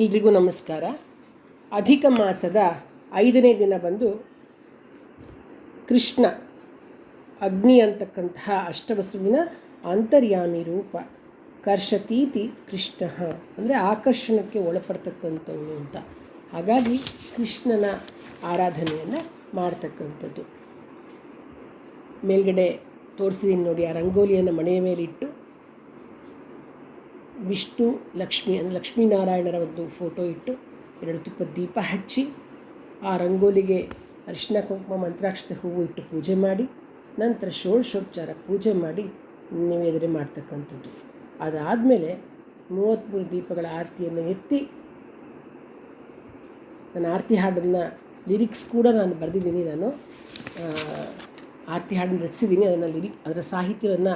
ಎಲ್ರಿಗೂ ನಮಸ್ಕಾರ. ಅಧಿಕ ಮಾಸದ 5ನೇ ದಿನ ಬಂದು ಕೃಷ್ಣ ಅಗ್ನಿ ಅಂತಕ್ಕಂತಹ ಅಷ್ಟವಸುವಿನ ಅಂತರ್ಯಾಮಿ ರೂಪ. ಕರ್ಷತೀತಿ ಕೃಷ್ಣ ಅಂದರೆ ಆಕರ್ಷಣಕ್ಕೆ ಒಳಪಡ್ತಕ್ಕಂಥವನು ಅಂತ. ಹಾಗಾಗಿ ಕೃಷ್ಣನ ಆರಾಧನೆಯನ್ನು ಮಾಡ್ತಕ್ಕಂಥದ್ದು. ಮೇಲ್ಗಡೆ ತೋರಿಸಿದ್ದೀನಿ ನೋಡಿ, ಆ ರಂಗೋಲಿಯನ್ನು ಮನೆಯ ಮೇಲಿಟ್ಟು ವಿಷ್ಣು ಲಕ್ಷ್ಮಿ ಅಂದರೆ ಲಕ್ಷ್ಮೀನಾರಾಯಣರ ಒಂದು ಫೋಟೋ ಇಟ್ಟು 2 ತುಪ್ಪದ ದೀಪ ಹಚ್ಚಿ ಆ ರಂಗೋಲಿಗೆ ಅರಿಶಿನ ಕುಂಕುಮ ಮಂತ್ರಾಕ್ಷತೆ ಹೂವು ಇಟ್ಟು ಪೂಜೆ ಮಾಡಿ ನಂತರ ಷೋಡಶೋಪಚಾರ ಪೂಜೆ ಮಾಡಿ ನಿವೇದನೆ ಮಾಡ್ತಕ್ಕಂಥದ್ದು. ಅದಾದಮೇಲೆ 33 ದೀಪಗಳ ಆರತಿಯನ್ನು ಎತ್ತಿ, ನನ್ನ ಆರತಿ ಹಾಡನ್ನು ಲಿರಿಕ್ಸ್ ಕೂಡ ನಾನು ಬರೆದಿದ್ದೀನಿ. ನಾನು ಆರತಿ ಹಾಡನ್ನು ರಚಿಸಿದ್ದೀನಿ. ಅದರ ಸಾಹಿತ್ಯವನ್ನು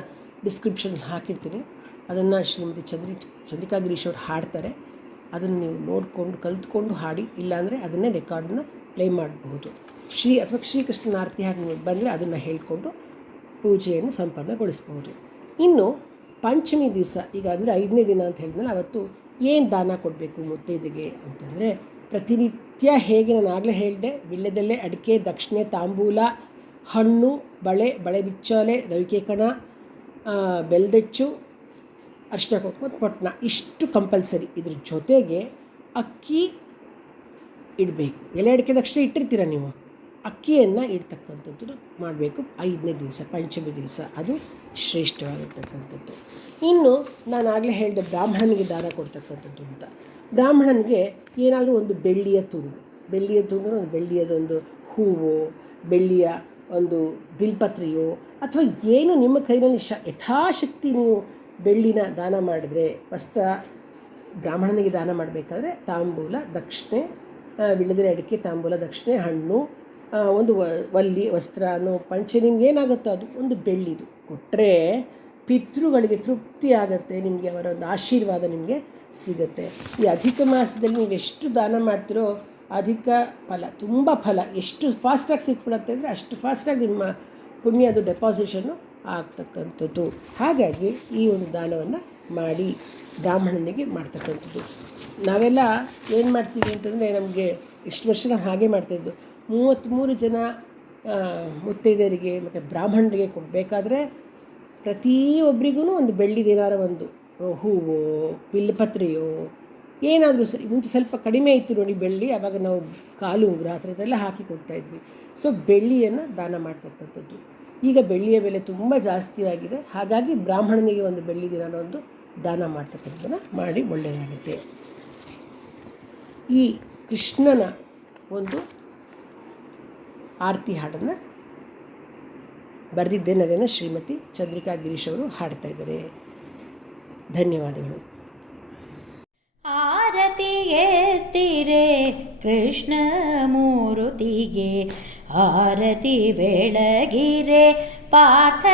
ಡಿಸ್ಕ್ರಿಪ್ಷನಲ್ಲಿ ಹಾಕಿರ್ತೀನಿ. ಅದನ್ನು ಶ್ರೀಮತಿ ಚಂದ್ರಿಕಾ ಗಿರೀಶ್ ಅವರು ಹಾಡ್ತಾರೆ. ಅದನ್ನು ನೀವು ನೋಡಿಕೊಂಡು ಕಲಿತ್ಕೊಂಡು ಹಾಡಿ, ಇಲ್ಲಾಂದರೆ ಅದನ್ನೇ ರೆಕಾರ್ಡನ್ನ ಪ್ಲೇ ಮಾಡಬಹುದು. ಶ್ರೀಕೃಷ್ಣನ ಆರತಿ ಹಾಡು ನೀವು ಬಂದರೆ ಅದನ್ನು ಹೇಳಿಕೊಂಡು ಪೂಜೆಯನ್ನು ಸಂಪನ್ನಗೊಳಿಸ್ಬೋದು. ಇನ್ನು ಪಂಚಮಿ ದಿವಸ, ಈಗ ಅಂದರೆ 5ನೇ ದಿನ ಅಂತ ಹೇಳಿದ್ಮೇಲೆ ಅವತ್ತು ಏನು ದಾನ ಕೊಡಬೇಕು ಮುತ್ತೈದೆಗೆ ಅಂತಂದರೆ, ಪ್ರತಿನಿತ್ಯ ಹೇಗೆ ನಾನು ಆಗಲೇ ಹೇಳಿದೆ, ವಿಳ್ಯದೆಲೆ, ಅಡಿಕೆ, ದಕ್ಷಿಣೆ, ತಾಂಬೂಲ, ಹಣ್ಣು, ಬಳೆ ಬಿಚ್ಚಾಲೆ, ರವಿಕೆ ಕಣ, ಬೆಲ್ದೆಚ್ಚು, ಅರಿಶಿನ ಕುಂಕುಮ, ಪೊಟ್ನ, ಇಷ್ಟು ಕಂಪಲ್ಸರಿ. ಇದ್ರ ಜೊತೆಗೆ ಅಕ್ಕಿ ಇಡಬೇಕು. ಎಲೆ ಅಡಿಕೆ ದಕ್ಷಿಣ ಇಟ್ಟಿರ್ತೀರ ನೀವು, ಅಕ್ಕಿಯನ್ನು ಇಡ್ತಕ್ಕಂಥದ್ದು ಮಾಡಬೇಕು 5ನೇ ದಿವಸ, ಪಂಚಮಿ ದಿವಸ. ಅದು ಶ್ರೇಷ್ಠವಾಗಿರ್ತಕ್ಕಂಥದ್ದು. ಇನ್ನು ನಾನು ಆಗಲೇ ಹೇಳಿದೆ ಬ್ರಾಹ್ಮಣನಿಗೆ ದಾನ ಕೊಡ್ತಕ್ಕಂಥದ್ದು ಅಂತ. ಬ್ರಾಹ್ಮಣನಿಗೆ ಏನಾದರೂ ಒಂದು ಬೆಳ್ಳಿಯ ತುಂಡು ಒಂದು ಬೆಳ್ಳಿಯದೊಂದು ಹೂವು, ಬೆಳ್ಳಿಯ ಒಂದು ಬಿಲ್ಪತ್ರೆಯೋ ಅಥವಾ ಏನು ನಿಮ್ಮ ಕೈನಲ್ಲಿ ಯಥಾಶಕ್ತಿ ನೀವು ಬೆಳ್ಳಿನ ದಾನ ಮಾಡಿದರೆ, ಬ್ರಾಹ್ಮಣನಿಗೆ ದಾನ ಮಾಡಬೇಕಾದ್ರೆ ತಾಂಬೂಲ, ದಕ್ಷಿಣೆ, ವಿಳ್ಯದೆಲೆ, ಅಡಿಕೆ, ತಾಂಬೂಲ, ದಕ್ಷಿಣೆ, ಹಣ್ಣು, ಒಂದು ವಸ್ತ್ರ, ಪಂಚೆ, ನಿಮ್ಗೆ ಏನಾಗುತ್ತೋ ಅದು ಒಂದು ಬೆಳ್ಳಿದು ಕೊಟ್ಟರೆ ಪಿತೃಗಳಿಗೆ ತೃಪ್ತಿ ಆಗುತ್ತೆ. ನಿಮಗೆ ಅವರ ಒಂದು ಆಶೀರ್ವಾದ ನಿಮಗೆ ಸಿಗುತ್ತೆ. ಈ ಅಧಿಕ ಮಾಸದಲ್ಲಿ ನೀವು ಎಷ್ಟು ದಾನ ಮಾಡ್ತೀರೋ ಅಧಿಕ ಫಲ, ತುಂಬ ಫಲ, ಎಷ್ಟು ಫಾಸ್ಟಾಗಿ ಸಿಕ್ಬಿಡುತ್ತೆ ಅಂದರೆ ಅಷ್ಟು ಫಾಸ್ಟಾಗಿ ನಿಮ್ಮ ಪುಣ್ಯ ಅದು ಡೆಪಾಸಿಷನ್ನು ಆಗ್ತಕ್ಕಂಥದ್ದು. ಹಾಗಾಗಿ ಈ ಒಂದು ದಾನವನ್ನು ಮಾಡಿ ಬ್ರಾಹ್ಮಣನಿಗೆ ಮಾಡ್ತಕ್ಕಂಥದ್ದು. ನಾವೆಲ್ಲ ಏನು ಮಾಡ್ತೀವಿ ಅಂತಂದರೆ, ನಮಗೆ ಇಷ್ಟು ವರ್ಷ ನಾವು ಹಾಗೆ ಮಾಡ್ತಾಯಿದ್ದು, 33 ಜನ ಮುತ್ತೈದೆಯರಿಗೆ ಮತ್ತು ಬ್ರಾಹ್ಮಣರಿಗೆ ಕೊಡಬೇಕಾದ್ರೆ ಪ್ರತಿಯೊಬ್ಬರಿಗೂ ಒಂದು ಬೆಳ್ಳಿದೇನಾರ ಒಂದು ಹೂವು, ಬಿಲ್ಪತ್ರೆಯೋ ಏನಾದರೂ ಸರಿ. ಮುಂಚೆ ಸ್ವಲ್ಪ ಕಡಿಮೆ ಇತ್ತು ನೋಡಿ ಬೆಳ್ಳಿ, ಆವಾಗ ನಾವು ಕಾಲು ಉಂಗುರ ಆ ಥರದ್ದೆಲ್ಲ ಹಾಕಿ ಕೊಡ್ತಾಯಿದ್ವಿ. ಸೊ ಬೆಳ್ಳಿಯನ್ನು ದಾನ ಮಾಡ್ತಕ್ಕಂಥದ್ದು. ಈಗ ಬೆಳ್ಳಿಯ ಬೆಲೆ ತುಂಬ ಜಾಸ್ತಿ ಆಗಿದೆ. ಹಾಗಾಗಿ ಬ್ರಾಹ್ಮಣನಿಗೆ ಒಂದು ಬೆಳ್ಳಿ ದಿನ ಒಂದು ದಾನ ಮಾಡ್ತಕ್ಕಂಥದ್ದನ್ನು ಮಾಡಿ ಒಳ್ಳೆಯದಾಗುತ್ತೆ. ಈ ಕೃಷ್ಣನ ಒಂದು ಆರತಿ ಹಾಡನ್ನು ಬರೆದಿದ್ದೇನೆ. ಅದನ್ನು ಶ್ರೀಮತಿ ಚಂದ್ರಿಕಾ ಗಿರೀಶ್ ಅವರು ಹಾಡ್ತಾ ಇದ್ದಾರೆ. ಧನ್ಯವಾದಗಳು. ಆರತಿ ಎತ್ತಿರೆ ಕೃಷ್ಣ ಮೂರುತಿಗೆ, ಆರತಿ ಬೆಳಗಿರೆ ಪಾರ್ಥ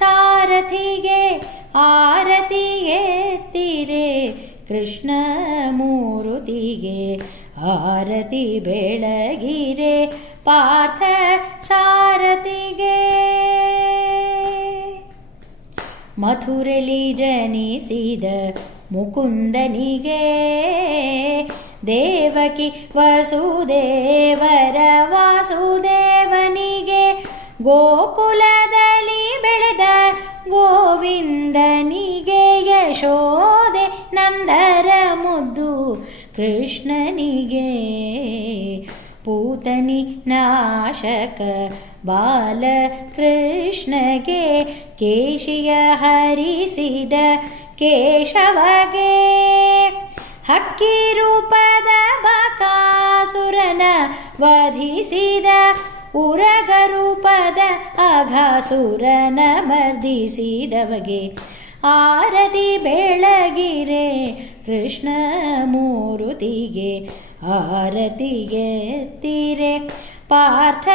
ಸಾರಥಿಗೆ. ಆರತಿ ಎತ್ತಿರೆ ಕೃಷ್ಣ ಮೂರುತಿಗೆ, ಆರತಿ ಬೆಳಗಿರೆ ಪಾರ್ಥ ಸಾರಥಿಗೆ. ಮಥುರೆಲಿ ಜನಿಸಿದ ಮುಕುಂದನಿಗೆ, ದೇವಕಿ ವಸುದೇವರ ವಾಸುದೇವನಿಗೆ, ಗೋಕುಲದಲ್ಲಿ ಬೆಳೆದ ಗೋವಿಂದನಿಗೆ, ಯಶೋದೆ ನಂದರ ಮುದ್ದು ಕೃಷ್ಣನಿಗೆ, ಪೂತನಿ ನಾಶಕ ಬಾಲ ಕೃಷ್ಣಗೆ, ಕೇಶಿಯ ಹರಿಸಿದ ಕೇಶವಗೆ, ಹಕ್ಕಿ ರೂಪದ ಬಕಾಸುರನ ವಧಿಸಿದ ಉರಗ ರೂಪದ ಅಘಾಸುರನ ಮರ್ದಿಸಿದವಗೆ, ಆರತಿ ಬೆಳಗಿರೆ ಕೃಷ್ಣ ಮೂರುತಿಗೆ, ಆರತಿಗೆ ತೀರೆ ಪಾರ್ಥ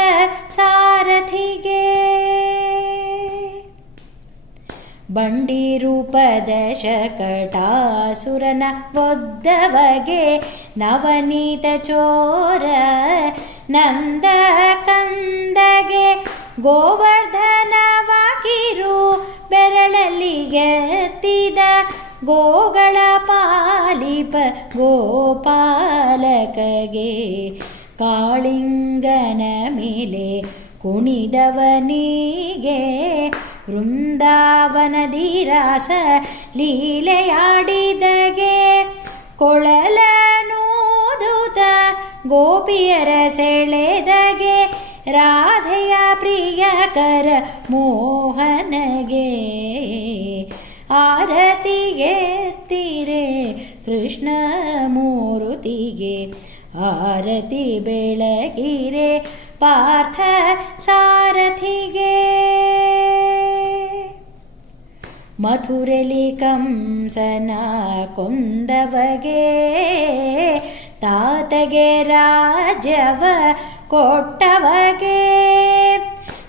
ಸಾರಥಿಗೆ. ಬಂಡಿ ರೂಪದ ಶಕಟಾಸುರನ ಒದ್ದವಗೆ, ನವನೀತ ಚೋರ ನಂದ ಕಂದಗೆ, ಗೋವರ್ಧನವ ಕಿರು ಬೆರಳಲ್ಲಿಗೆತ್ತಿದ ಗೋಗಳ ಪಾಲಿಪ ಗೋಪಾಲಕಗೆ ಕಾಳಿಂಗನ ಮೇಲೆ ಕುಣಿದವನಿಗೆ ವೃಂದಾವನದಿ ರಾಸ ಲೀಲೆಯಾಡಿದಗೆ ಕೊಳಲನೂದುತ ಗೋಪಿಯರ ಸೆಳೆದಗೆ ರಾಧೆಯ ಪ್ರಿಯಕರ ಮೋಹನಗೆ ಆರತಿಗೆತ್ತಿರೆ ಕೃಷ್ಣ ಮೂರುತಿಗೆ ಆರತಿ ಬೆಳಗಿರೆ ಪಾರ್ಥ ಸಾರಥಿಗೆ ಮಥುರೆಲಿ ಕಂಸನ ಕೊಂದವಗೆ ತಾತಗೆ ರಾಜ್ಯವ ಕೊಟ್ಟವಗೆ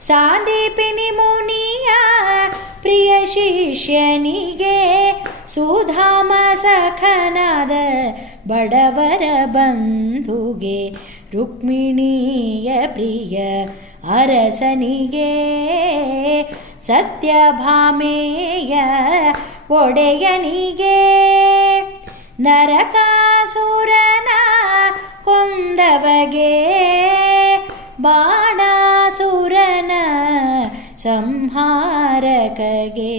ಸಾಂದೀಪಿನಿ ಮುನಿಯ ಪ್ರಿಯ ಶಿಷ್ಯನಿಗೆ ಸುಧಾಮ ಸಖನಾದ ಬಡವರ ಬಂಧುಗೆ ರುಕ್ಮಿಣಿಯ ಪ್ರಿಯ ಅರಸನಿಗೆ ಸತ್ಯಭಾಮೆಯ ಒಡೆಯನಿಗೆ ನರಕಾಸುರನ ಕೊಂದವಗೆ ಬಾಣಾಸುರನ ಸಂಹಾರಕಗೆ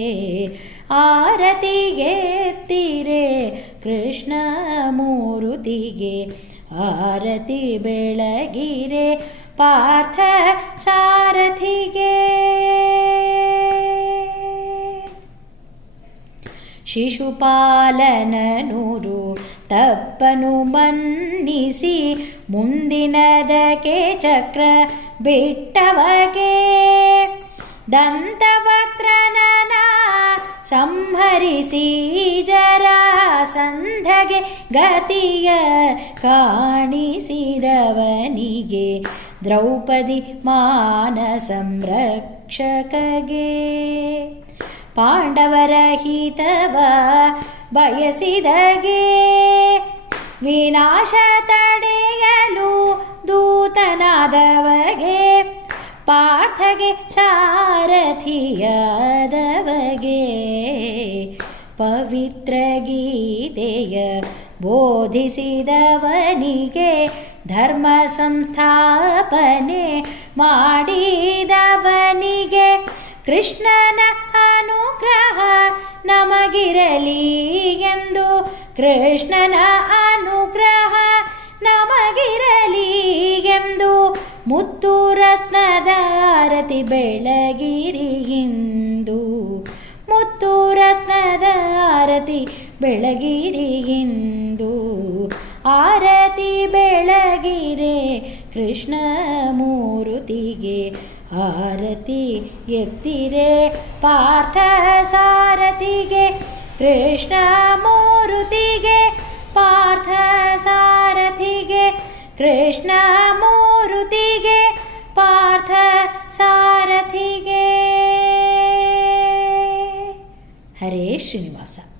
ಆರತಿಗೆತ್ತಿರೆ ಕೃಷ್ಣ ಮೂರುತಿಗೆ ಆರತಿ ಬೆಳಗಿರೆ ಪಾರ್ಥ ಸಾರಥಿಗೆ ಶಿಶುಪಾಲನನೂರು ತಪ್ಪನು ಮನ್ನಿಸಿ ಮುಂದಿನದಕ್ಕೆ ಚಕ್ರ ಬಿಟ್ಟವಗೆ ದಂತವಕ್ತ್ರನನ ಸಂಹರಿಸಿ ಜರಾಸಂಧಗೆ ಗತಿಯ ಕಾಣಿಸಿದವನಿಗೆ ದ್ರೌಪದಿ ಮಾನ ಸಂರಕ್ಷಕಗೆ ಪಾಂಡವರ ಹಿತವ ಬಯಸಿದಗೆ ವಿನಾಶ ತಡೆಯಲು ದೂತನಾದವಗೆ ಪಾರ್ಥಗೆ ಸಾರಥಿಯಾದವಗೆ ಪವಿತ್ರ ಗೀತೆಯ ಬೋಧಿಸಿದವನಿಗೆ ಧರ್ಮ ಸಂಸ್ಥಾಪನೆ ಮಾಡಿದವನಿಗೆ ಕೃಷ್ಣನ ಅನುಗ್ರಹ ನಮಗಿರಲಿ ಎಂದು ಕೃಷ್ಣನ ಅನುಗ್ರಹ ನಮಗಿರಲಿ ಎಂದು ಮುತ್ತು ರತ್ನದ ಆರತಿ ಬೆಳಗಿರಿಯಿಂದು ಮುತ್ತು ರತ್ನದ ಆರತಿ ಬೆಳಗಿರಿಯಿಂದು ಆರತಿ ಬೆಳಗಿರೆ ಕೃಷ್ಣ ಮೂರುತಿಗೆ ಆರತಿ ಎತ್ತಿರೆ ಪಾರ್ಥ ಸಾರಥಿಗೆ ಕೃಷ್ಣ ಮೂರುತಿಗೆ ಪಾರ್ಥ ಸಾರಥಿಗೆ ಕೃಷ್ಣ ಮೂರುತಿಗೆ ಪಾರ್ಥ ಸಾರಥಿಗೆ. ಹರೇ ಶ್ರೀನಿವಾಸ.